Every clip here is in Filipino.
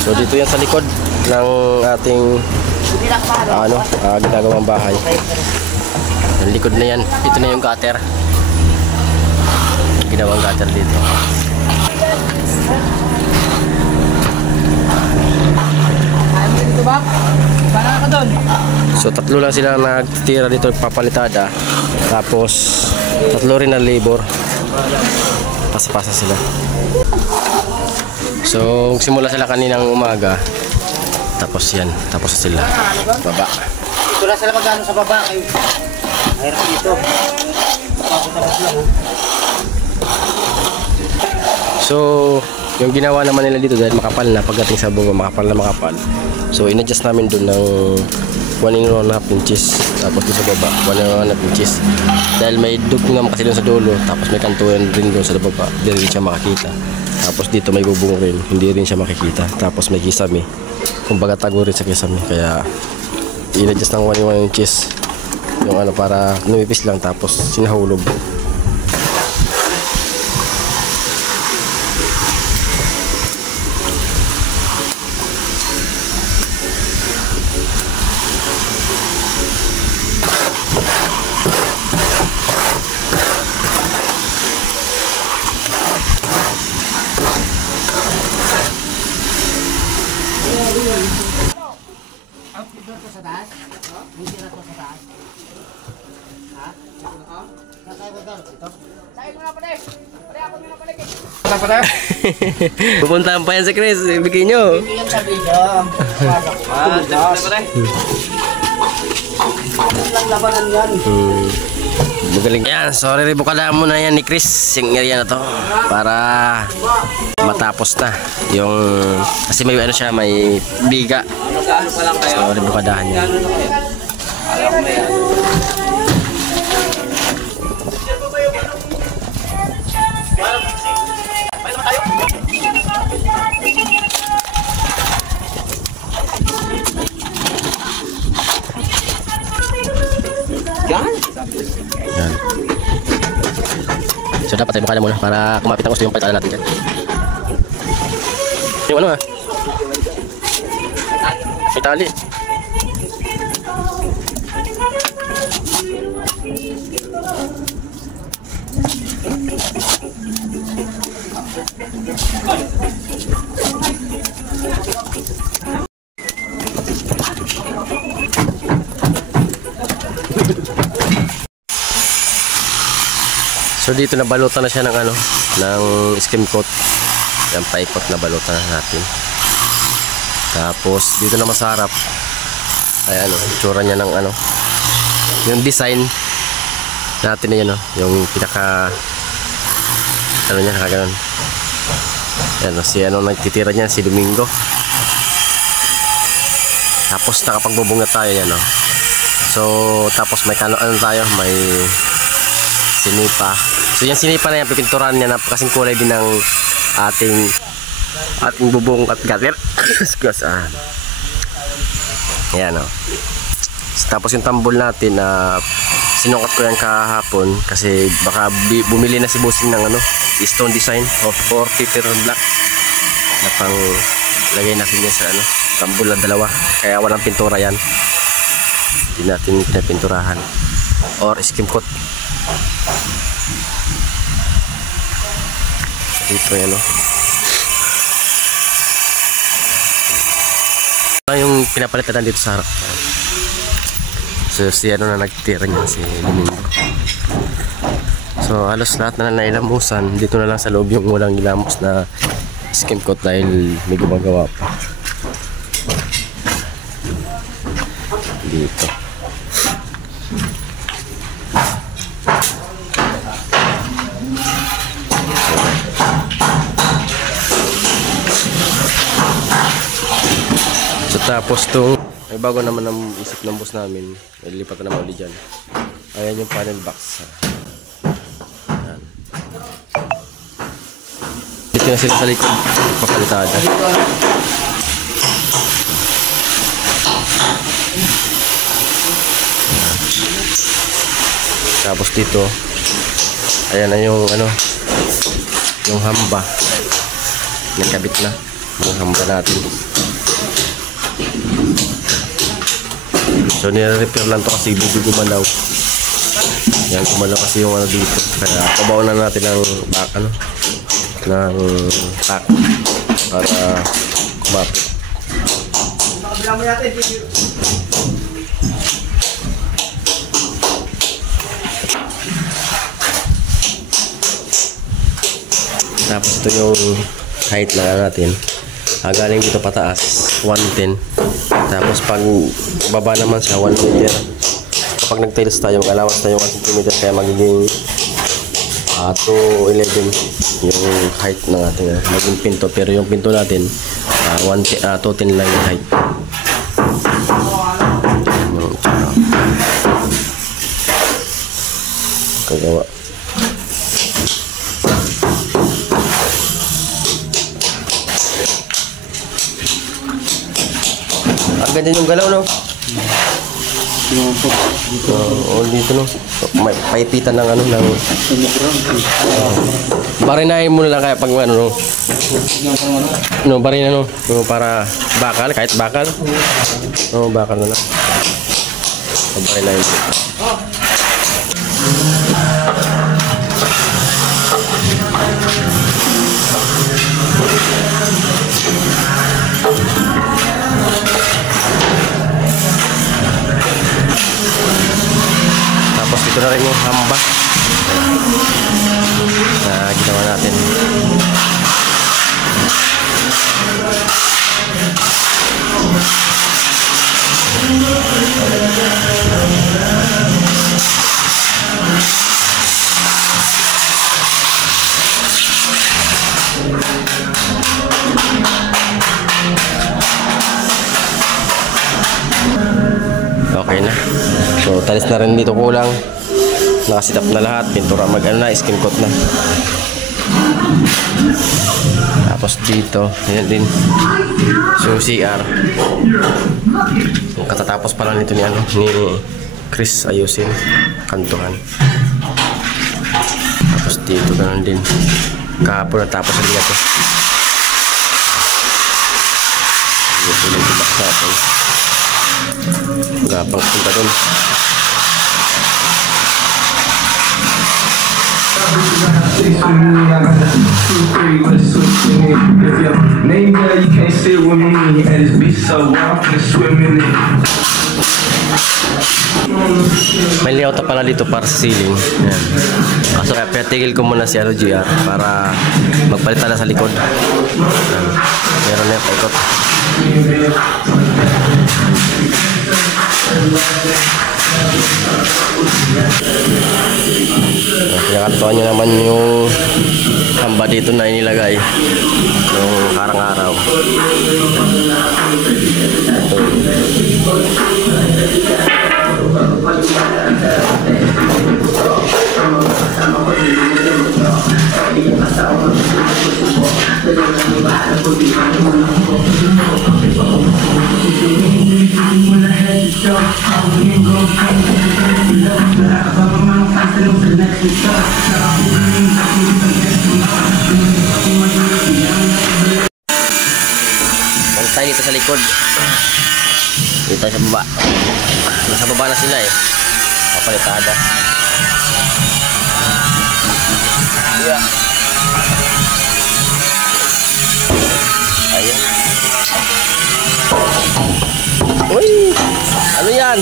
So dito yan sa likod ng ating ginagawang bahay. Ang likod na yan. Ito na yung gutter. Ginawang gutter dito. So tatlo lang sila nagtitira dito, papalitada. Tapos tatlo rin na labor. Pasa-pasa sila. So simula sila kaninang umaga. Tapos yan, tapos sila baba. Ito lang sila magano sa baba. Mahirap dito. So yung ginawa naman nila dito dahil makapal na, pagdating sa baba makapal na makapal. So in-adjust namin doon ng 1.5 inches. Tapos doon sa baba 1.5 inches. Dahil may dugtong naman kasi doon sa dulo. Tapos may kantuan rin doon sa baba. Hindi rin siya makakita. Tapos dito may bubong rin. Hindi rin siya makikita. Tapos may kisame. Kumbaga tago rin sa kisame. Kaya in-adjust ng 1.5 inches. Yung ano para numipis lang. Tapos sinahulog. Pupuntahan pa yan si Chris, bigay nyo. Magaling yan, sorry rin bukala mo na yan ni Chris yung area na to para matapos na yung kasi may ano siya, may biga. Sorry bukadahan yan. Yan. So dapat tayo mukha na muna para kumapit ang gusto yung palitan natin dyan. Yung ano may tali. So dito na balutan na siya ng ano, ng skim coat. Yan, paikot na balutan na natin. Tapos dito naman sa harap ay ano, itsura niya ng ano, yung design natin na yun, yung pinaka ano niya, nakaganon. Yan, si ano nagtitira niyan, si Domingo. Tapos nakapagbubong na tayo yan, no. So tapos may ano tayo, may sinipa. So yung sinipa na yan, pipinturan niya na kasing kulay din ng ating bubong at gutter. Ayan o. So, tapos yung tambol natin na sinukat ko yan kahapon kasi baka bumili na si Bossing ng ano, stone design or paper black na pang lagay natin yan sa ano, tambol na dalawa. Kaya walang pintura yan. Hindi natin pinapinturahan or skim coat. Dito yan o. Yung pinapalitan dito sa harap. So si ano na nagtira niya, si Domingo. So halos lahat na nailamusan. Dito na lang sa loob yung walang ilamos na skim coat dahil may gumagawa pa. Dito. Tapos itong may bago naman ang isip ng boss namin, ililipat na naman ulit dyan. Ayan yung panel box. Ayan. Dito na sila sa likod, papalitada. Tapos dito ayan na yung ano, yung hamba nakabit na yung hamba natin. So nire-repair lang to kasi bigla gumalaw. Yan, gumalaw kasi yung ano dito. Kaya pabaw na natin ng ng tack para kumapit. Tapos ito yung height na natin. Galing dito pataas 110. Tapos pag baba naman siya 1 meter. Kapag nag-tiles tayo, mag-allowance tayo 1 cm, kaya magiging 211 yung height ng ating maging pinto. Pero yung pinto natin 210 lang yung height. Kagawa. Ganda yung galaw, no? Dito, no? May paipitan ng ng barinahin mo na lang kaya pag barina, no? Para bakal, kahit bakal. Bakal na lang. Barinahin mo. Tapos ito na rin yung hamba na ginawa natin. Okay na. So talis na rin dito, kulang. Nakasitap na lahat, pintura na, skin coat na. Tapos dito, yan din. So CR. Katatapos pa lang nito ni Chris ayusin, kantuhan. Tapos dito ganun din. Kahapon natapos ang dito. Dito lang tibak natin. Gapang punta dun. May layout na pala dito para sa ceiling. Ayan. Kaso kaya pinatigil ko muna si GR para magpalitan na sa likod. Ayan. Meron na yung paikot. Pinakatuan nyo naman yung hamba dito na inilagay yung karang-araw. Tayo dito sa likod. Dito sa baba. Nasa baba na sila eh. Kapalitada. Yeah. Ayan. Uy! Ano yan?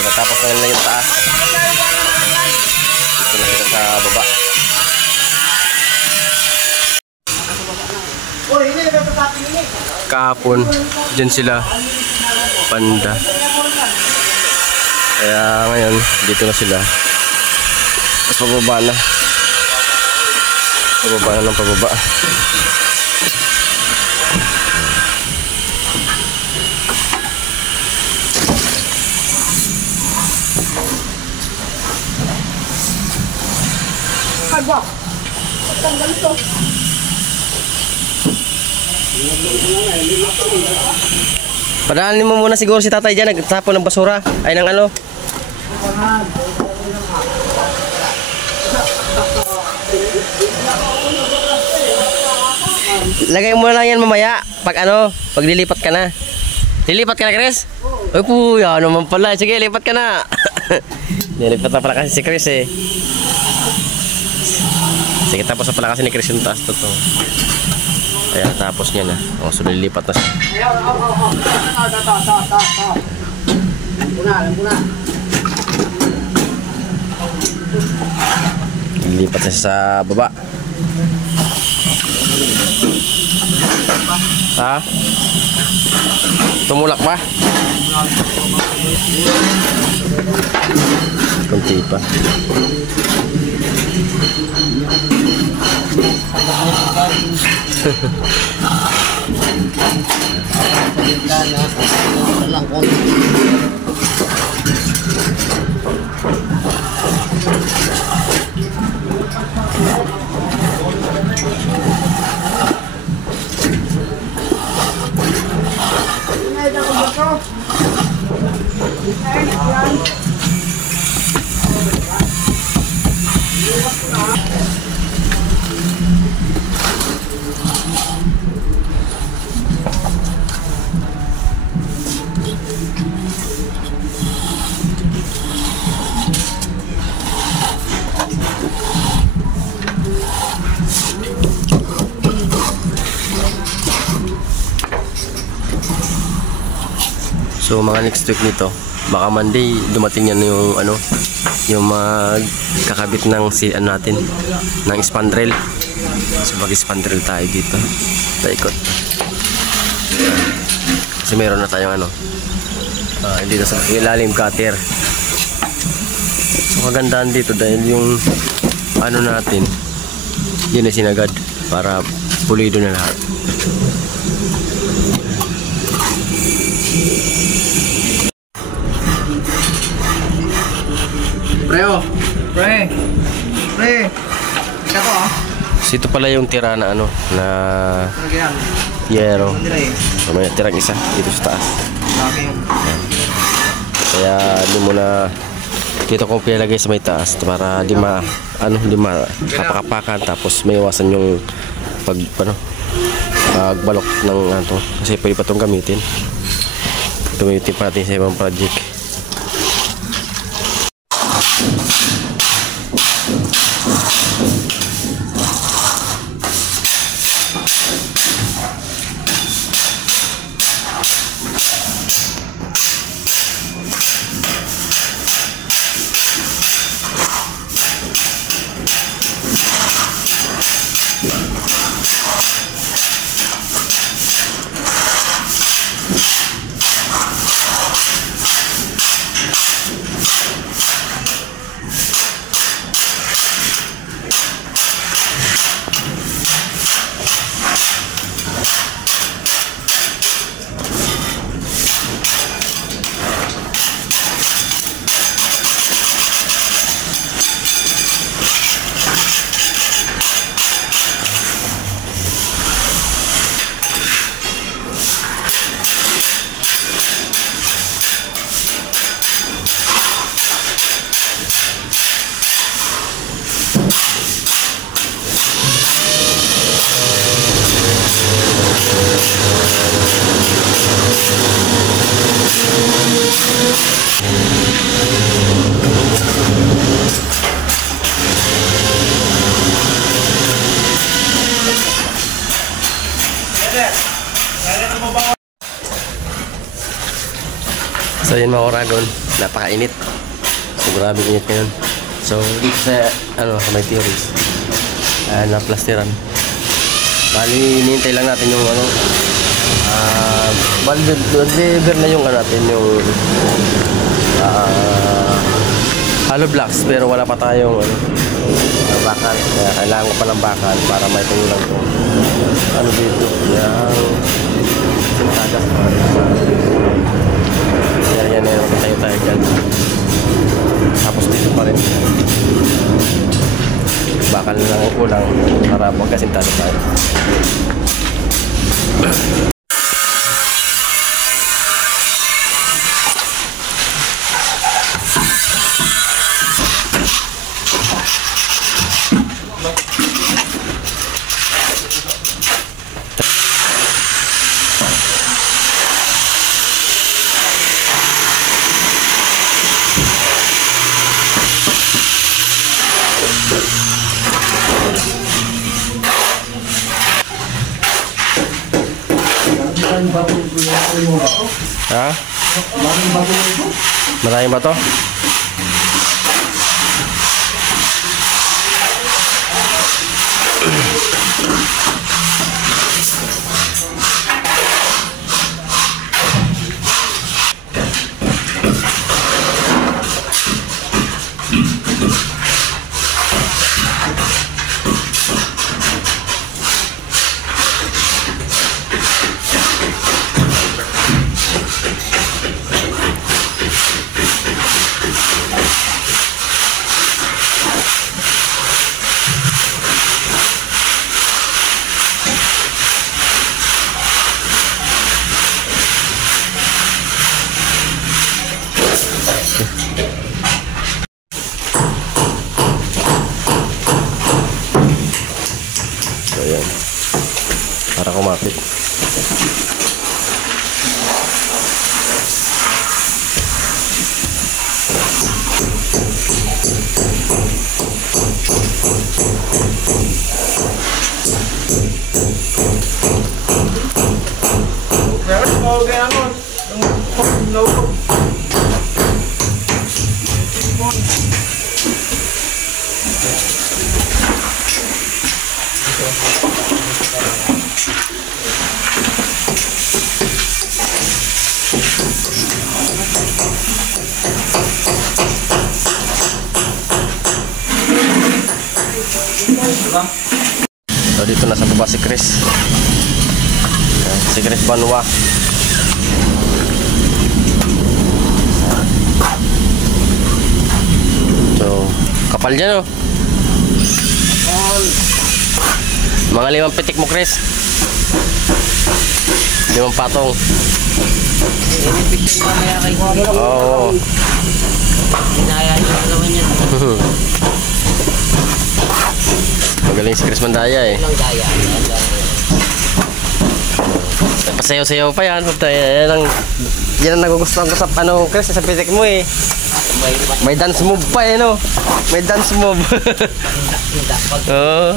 Tinatapos na nila yung taas. Ito na kita sa baba. Kahapon, dyan sila banda. Kaya ngayon, dito na sila. Mas pababa na. Pababa na ng pababa. Ba? Tanggal ito. Padaanin mo muna siguro si tatay dyan, nagtapon ng basura. Ay, ng ano. Lagay mo lang yan mamaya. Pag ano, pag lilipat ka na. Lilipat ka na, Chris? Ay po, yan naman pala. Sige, lipat ka na. Nilipat na pala kasi si Chris eh. Sige, tapos na pala kasi ni Chris yung taas to. Ayan, tapos niya na. O, so lilipat na siya. Alam ko na. Lilipat na siya sa baba. Ha? Tumulak pa? Kunti pa. So mga next week nito, baka Monday dumating yan yung ano, yung magkakabit ng ano natin, ng spandrel. So mag-spandrel tayo dito. Taikot. Kasi meron na tayong ano, dito sa ilalim cutter. So kagandaan dito dahil yung ano natin, yun ay sinagad para pulido na lahat. Pre. Ito oh. So ito pala yung tira na ano, na yero. So may tirang isa dito sa taas. Kaya di mo na dito kong pinalagay sa may taas para di ma kapakapakan, tapos may iwasan yung pagbalok ng ano, kasi pwede pa itong gamitin. Gamitin pa natin sa ibang project. So yun mga Oragon, napakainit. So grabe init ngayon. So dito sa ano, sa may theories, na plastiran. Bali hinihintay lang natin yung ano, deliver na yung ano natin, yung hollow blocks, pero wala pa tayong ano, bakal. Kaya kailangan ko pa ng bakal para may tulang ko ano dito yung sintagas. Yan na yung tayo dyan. Tapos dito pa rin bakal na lang kulang para magkasintado tayo. Ha? Maraming bato? So ayan, para kumapit. So dito nasa baba si Chris. Si Chris Banwa. So kapal dyan, oh. Mga 5 pitik mo, Chris. 5 patong. Oo. Inaya nyo ang gawin yan. Magaling si Chris Mandaya eh. Ilang daya. Pasayaw-sayaw pa yan. Yan ang nagugustuhan ko sa Chris, sa pitik mo eh. May dance move pa eh, no? May dance move. Oo.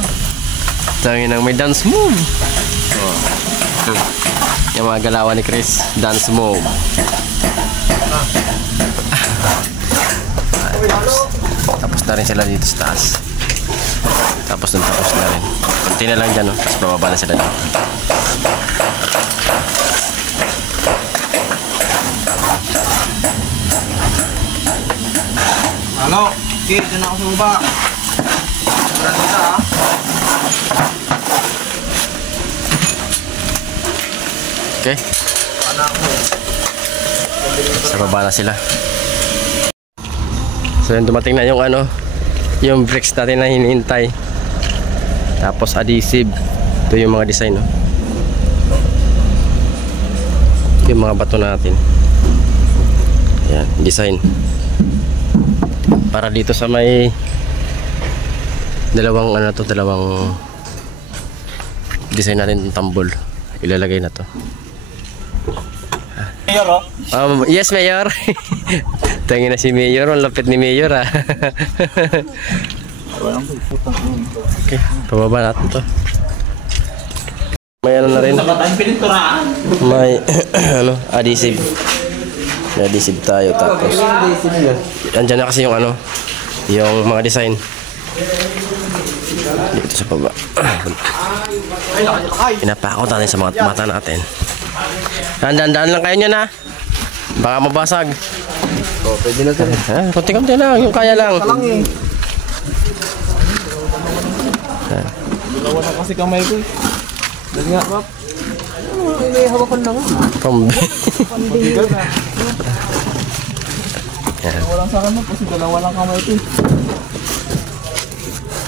Tangin ng may dance move. Oh. Yung mga galawan ni Chris, dance move. Tapos na rin sila dito sa taas. Tapos na rin. Kunti na lang dyan, no? Tapos bababa na sila dito. Halo, okay, dyan ako sa baba. Marami ka, ha? Okay. Sa baba na sila. So yun, dumating na yung yung bricks natin na hinihintay. Tapos adhesive. Ito yung mga design, no? Yung mga bato natin. Yan, design. Para dito sa may dalawang design natin ng tambol. Ilalagay na to. Mayor, oh. Yes, Mayor. Tangin na si Mayor. Ang lapit ni Mayor, ah. Okay, pababa natin to. May na rin. May adhesive. May adhesive tayo. Tapos andyan na kasi yung yung mga design dito sa baba. Pinapakot natin sa mga mata natin. Dandaan lang kayo nyan, ha. Baka mabasag. Oh, pwede na ito. Kunti-kunti lang, yung kaya lang. Dalawa na kasi kamay ko. Dali nga, Pap. May hawakan na nga. Pambigat na. Walang sa akin, kasi dalawa lang kamay ko.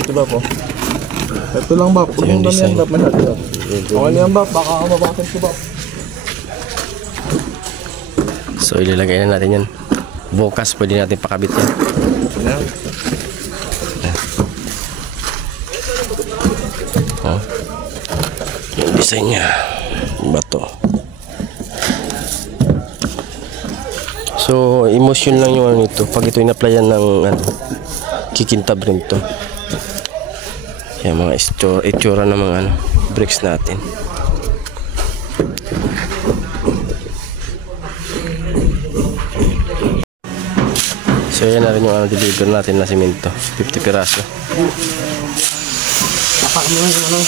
Ito ba po? Ito lang, Bap. Ito yung design. Okay yan, Bap. Baka mabakan ko, Bap. So ilalagay na natin yan. Bukas pwede natin pakabit yan. Oh. Yung design niya. Bato. So emotion lang yung ito. Pag ito in-applyan ng kikintab rin to. Yan mga itsura ng mga bricks natin. So yan na rin yung deliver natin na simento. 50 piraso. Tapak mo yung ano.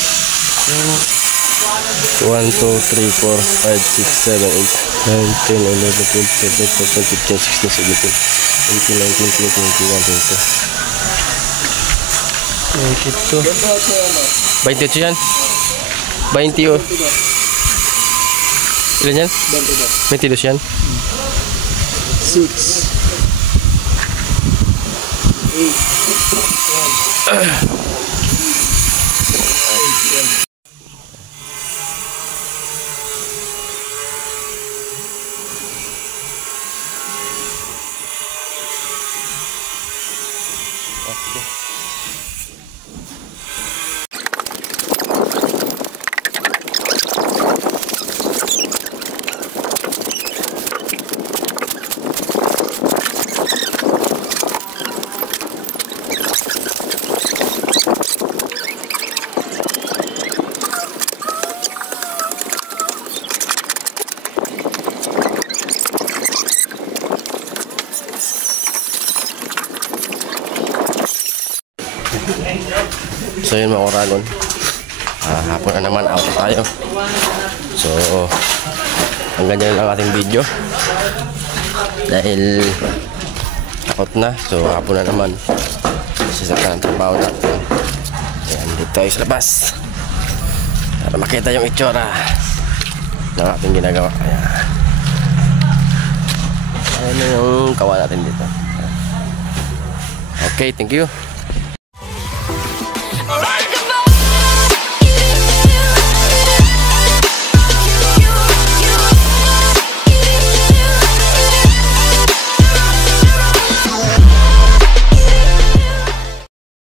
1, 2, 3, 4, 5, 6, 7, 8, 9, 10, 11, 12, 13, 14, 15, 16, 17, 18, 19, 20, 21, 22. 28 yan? 20 oh. Ilan yan? 22 yan? 6 8 So yun mga Oragon, hapon na naman, out na tayo. So hanggang dyan lang ating video dahil takot na. So hapon na naman, sisakta ng trabaho natin. Ayan, dito tayo sa labas para makita yung itsura ng ating ginagawa. Ayan yung kawa natin dito. Okay, thank you.